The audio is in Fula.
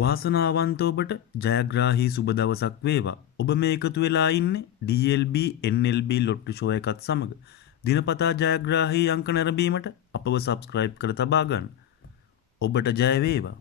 වාසනාවන්ත ඔබට ජයග්‍රාහී සුබ දවසක් වේවා. ඔබ මේ එකතු වෙලා ඉන්නේ DLB NLB ලොට්ටු ෂෝ එකත් සමග. දිනපතා ජයග්‍රාහී අංක නැරඹීමට අපව සබ්ස්ක්‍රයිබ් කර තබා ගන්න. ඔබට ජය වේවා.